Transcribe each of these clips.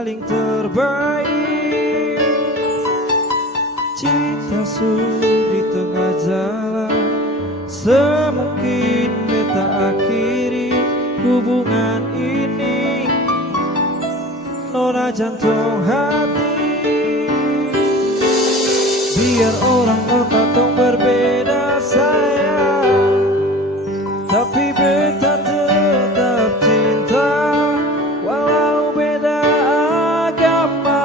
paling terbaik. Cinta di tengah jalan, semungkin beta akhiri hubungan ini. Nona jantung hati, biar orang kata tong berbeda sayang, tapi beta tetap cinta walau beda agama.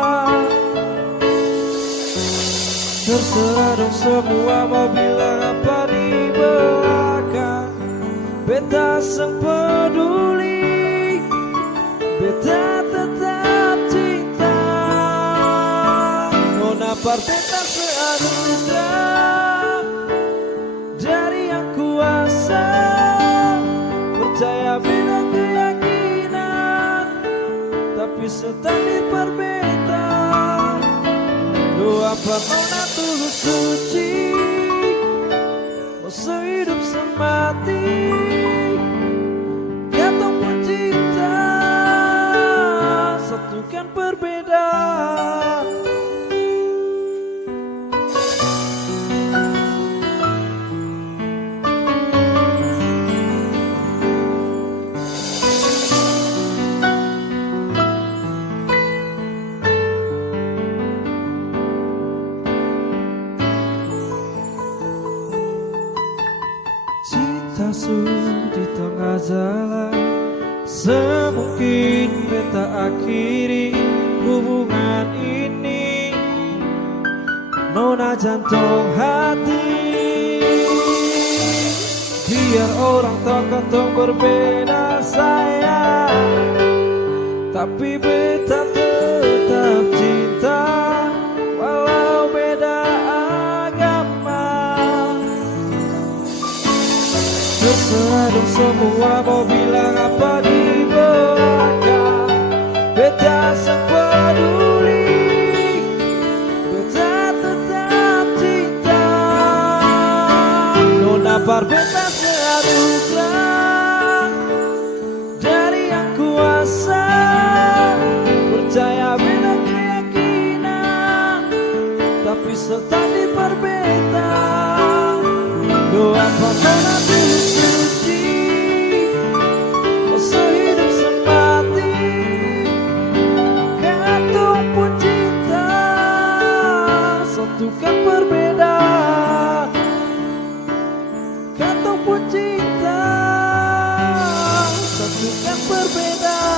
Terserah dong semua mau bilang apa di belakang, beta sang peduli, beta tetap cinta. Nona par beta seanugerah dari yang kuasa, percaya beda keyakinan, tapi setandir berbeda. Doa par nona tulus suci, mau sehidup semati, katong pun cinta, satukan perbedaan. Cinta di tengah jalan, semungkin beta akhiri hubungan ini. Nona jantung hati, biar orang tahu katong berbeda sayang, tapi beta tetap cinta walau beda agama. Terserah dong semua mau bilang apa di belakang, beta sang peduli, beta tetap cinta. Nona par beta seanugerah dari yang kuasa, percaya beda keyakinan, tapi setandir berbeda. Doa par nona tulus suci, mau sehidup semati, katong pun cinta, satukan perbedaan. Katong pun cinta, satukan perbedaan.